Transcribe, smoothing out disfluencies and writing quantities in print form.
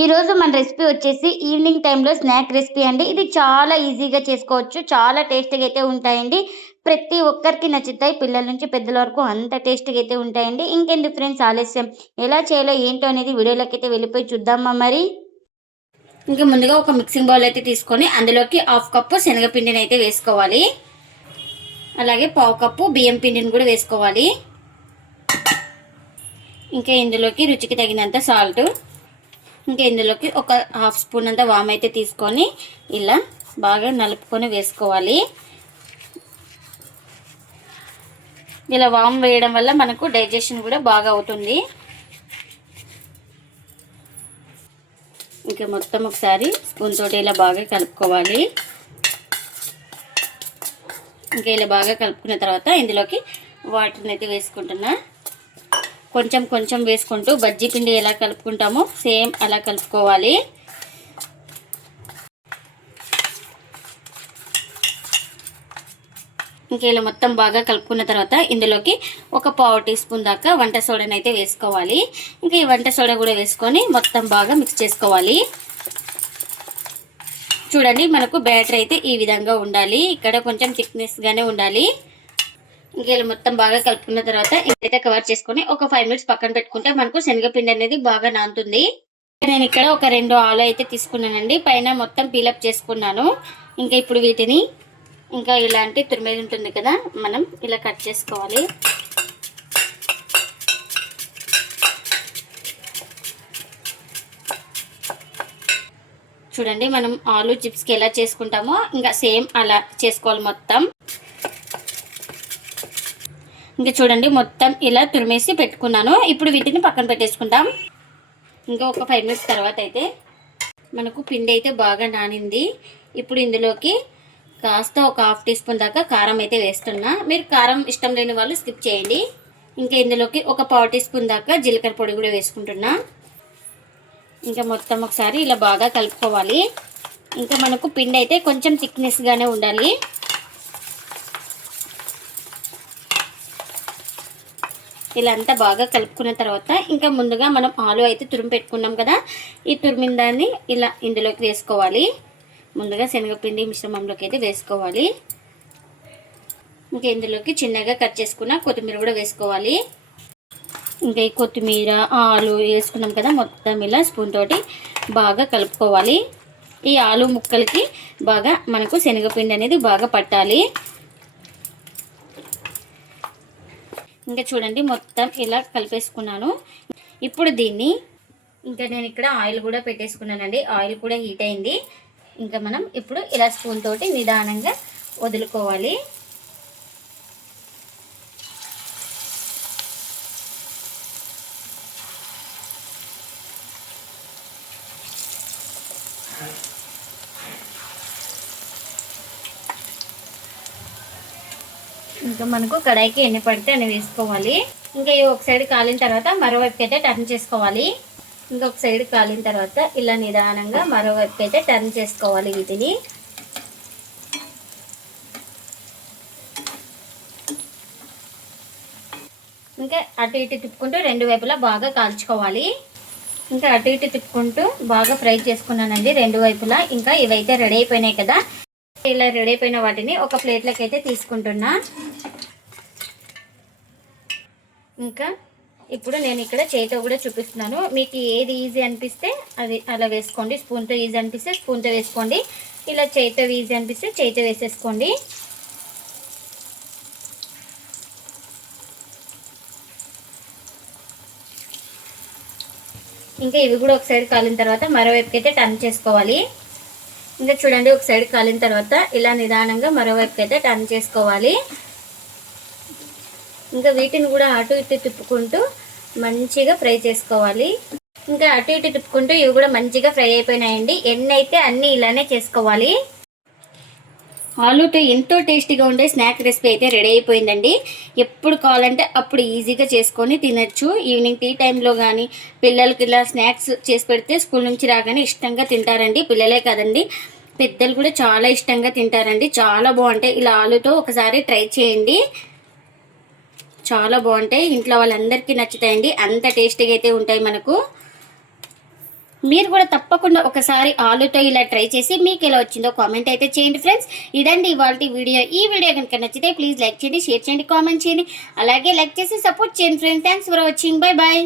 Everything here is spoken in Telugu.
ఈరోజు మన రెసిపీ వచ్చేసి ఈవినింగ్ టైంలో స్నాక్ రెసిపీ అండి. ఇది చాలా ఈజీగా చేసుకోవచ్చు. చాలా టేస్టీగా అయితే ఉంటాయండి. ప్రతి ఒక్కరికి నచ్చుతాయి. పిల్లల నుంచి పెద్దల వరకు అంత టేస్టీగా అయితే ఉంటాయండి. ఇంకెందుకు ఫ్రెండ్స్ ఆలస్యం, ఎలా చేయాలో ఏంటో అనేది వీడియోలోకి అయితే వెళ్ళిపోయి చూద్దామా మరి. ఇంకా ముందుగా ఒక మిక్సింగ్ బౌల్ అయితే తీసుకొని అందులోకి 1/2 కప్పు శనగపిండిని అయితే వేసుకోవాలి. అలాగే 1/4 కప్పు బియ్యం పిండిని కూడా వేసుకోవాలి. ఇంకా ఇందులోకి రుచికి తగినంత సాల్ట్, ఇంకా ఇందులోకి ఒక 1/2 స్పూన్ అంత వామ్ అయితే తీసుకొని ఇలా బాగా నలుపుకొని వేసుకోవాలి. ఇలా వామ్ వేయడం వల్ల మనకు డైజెషన్ కూడా బాగా అవుతుంది. ఇంకా మొత్తం ఒకసారి స్పూన్ తోటి ఇలా బాగా కలుపుకోవాలి. ఇంకా ఇలా బాగా కలుపుకున్న తర్వాత ఇందులోకి వాటర్ని అయితే వేసుకుంటున్నా. కొంచెం కొంచెం వేసుకుంటూ బజ్జీ పిండి ఎలా కలుపుకుంటామో సేమ్ అలా కలుపుకోవాలి. ఇంకా ఇలా మొత్తం బాగా కలుపుకున్న తర్వాత ఇందులోకి ఒక 1/4 టీ స్పూన్ దాకా వంట సోడాని అయితే వేసుకోవాలి. ఇంకా ఈ వంట సోడా కూడా వేసుకొని మొత్తం బాగా మిక్స్ చేసుకోవాలి. చూడండి, మనకు బ్యాటర్ అయితే ఈ విధంగా ఉండాలి. ఇక్కడ కొంచెం థిక్నెస్గానే ఉండాలి. ఇంకా ఇలా మొత్తం బాగా కలుపుకున్న తర్వాత ఇదైతే కవర్ చేసుకొని ఒక 5 మినిట్స్ పక్కన పెట్టుకుంటే మనకు శనగపిండి అనేది బాగా నానుతుంది. నేను ఇక్కడ ఒక 2 ఆలు అయితే తీసుకున్నానండి. పైన మొత్తం పీలప్ చేసుకున్నాను. ఇంకా ఇప్పుడు వీటిని ఇంకా ఇలాంటి తురిమేది ఉంటుంది కదా, మనం ఇలా కట్ చేసుకోవాలి. చూడండి, మనం ఆలు చిప్స్కి ఎలా చేసుకుంటామో ఇంకా సేమ్ అలా చేసుకోవాలి మొత్తం. ఇంకా చూడండి, మొత్తం ఇలా తురిమేసి పెట్టుకున్నాను. ఇప్పుడు వీటిని పక్కన పెట్టేసుకుంటాం. ఇంకా ఒక 5 మినిట్స్ తర్వాత అయితే మనకు పిండి అయితే బాగా నానింది. ఇప్పుడు ఇందులోకి కాస్త ఒక 1/2 టీ స్పూన్ దాకా కారం అయితే వేస్తున్నా. మీరు కారం ఇష్టం లేని వాళ్ళు స్కిప్ చేయండి. ఇంకా ఇందులోకి ఒక 1/4 టీ స్పూన్ దాకా జీలకర్ర పొడి కూడా వేసుకుంటున్నా. ఇంకా మొత్తం ఒకసారి ఇలా బాగా కలుపుకోవాలి. ఇంకా మనకు పిండి అయితే కొంచెం థిక్నెస్గానే ఉండాలి. ఇలా అంతా బాగా కలుపుకున్న తర్వాత ఇంకా ముందుగా మనం ఆలు అయితే తురిమి పెట్టుకున్నాం కదా, ఈ తురిమిన దాన్ని ఇలా ఇందులోకి వేసుకోవాలి. ముందుగా శనగపిండి మిశ్రమంలోకి అయితే వేసుకోవాలి. ఇంకా ఇందులోకి చిన్నగా కట్ చేసుకున్న కొత్తిమీర కూడా వేసుకోవాలి. ఇంకా ఈ కొత్తిమీర ఆలు వేసుకున్నాం కదా, మొత్తం ఇలా స్పూన్ తోటి బాగా కలుపుకోవాలి. ఈ ఆలు ముక్కలకి బాగా మనకు శనగపిండి అనేది బాగా పట్టాలి. ఇంకా చూడండి, మొత్తం ఇలా కలిపేసుకున్నాను. ఇప్పుడు దీన్ని ఇంకా నేను ఇక్కడ ఆయిల్ కూడా పెట్టేసుకున్నానండి. ఆయిల్ కూడా హీట్ అయింది. ఇంకా మనం ఇప్పుడు ఇలా స్పూన్ తోటి నిదానంగా వదులుకోవాలి. ఇంకా మనకు కడాయికి ఎన్ని పడితే అన్ని వేసుకోవాలి. ఇంకా ఈ ఒక సైడ్ కాలిన తర్వాత మరోవైపు అయితే టర్న్ చేసుకోవాలి. ఇంకొక సైడ్ కాలిన తర్వాత ఇలా నిదానంగా మరోవైపు అయితే టర్న్ చేసుకోవాలి వీటిని. ఇంకా అటు ఇటు తిప్పుకుంటూ 2 వైపులా బాగా కాల్చుకోవాలి. ఇంకా అటు ఇటు తిప్పుకుంటూ బాగా ఫ్రై చేసుకున్నానండి 2 వైపులా. ఇంకా ఇవైతే రెడీ అయిపోయినాయి కదా, ఇలా రెడీ అయిపోయిన వాటిని ఒక ప్లేట్లోకి అయితే తీసుకుంటున్నా. ఇంకా ఇప్పుడు నేను ఇక్కడ చేతితో కూడా చూపిస్తున్నాను. మీకు ఏది ఈజీ అనిపిస్తే అది అలా వేసుకోండి. స్పూన్తో ఈజీ అనిపిస్తే స్పూన్తో వేసుకోండి. ఇలా చేతితో ఈజీ అనిపిస్తే చేతితో వేసేసుకోండి. ఇంకా ఇవి కూడా ఒక సైడ్ కాలిన తర్వాత మరోవైపుకి అయితే టర్న్ చేసుకోవాలి. ఇంకా చూడండి, ఒక సైడ్ కాలిన తర్వాత ఇలా నిదానంగా మరోవైపుకి అయితే టర్న్ చేసుకోవాలి. ఇంకా వీటిని కూడా అటు ఇటు తిప్పుకుంటూ మంచిగా ఫ్రై చేసుకోవాలి. ఇంకా అటు ఇటు తిప్పుకుంటూ ఇవి కూడా మంచిగా ఫ్రై అయిపోయినాయండి. ఎన్ని అయితే అన్నీ ఇలానే చేసుకోవాలి. ఆలూతో ఎంతో టేస్టీగా ఉండే స్నాక్ రెసిపీ అయితే రెడీ అయిపోయిందండి. ఎప్పుడు కావాలంటే అప్పుడు ఈజీగా చేసుకొని తినచ్చు. ఈవినింగ్ టీ టైంలో కానీ పిల్లలకి ఇలా స్నాక్స్ చేసి పెడితే స్కూల్ నుంచి రాగానే ఇష్టంగా తింటారండి. పిల్లలే కదండి, పెద్దలు కూడా చాలా ఇష్టంగా తింటారండి. చాలా బాగుంటాయి. ఇలా ఆలూతో ఒకసారి ట్రై చేయండి, చాలా బాగుంటాయి. ఇంట్లో వాళ్ళందరికీ నచ్చుతాయండి. అంత టేస్టీగా అయితే ఉంటాయి మనకు. మీరు కూడా తప్పకుండా ఒకసారి ఆలుతో ఇలా ట్రై చేసి మీకు ఎలా వచ్చిందో కామెంట్ అయితే చేయండి ఫ్రెండ్స్. ఇదండి ఇవాల్టి వీడియో. ఈ వీడియో కనుక నచ్చితే ప్లీజ్ లైక్ చేయండి, షేర్ చేయండి, కామెంట్ చేయండి. అలాగే లైక్ చేసి సపోర్ట్ చేయండి friends. Thanks for watching. Bye bye.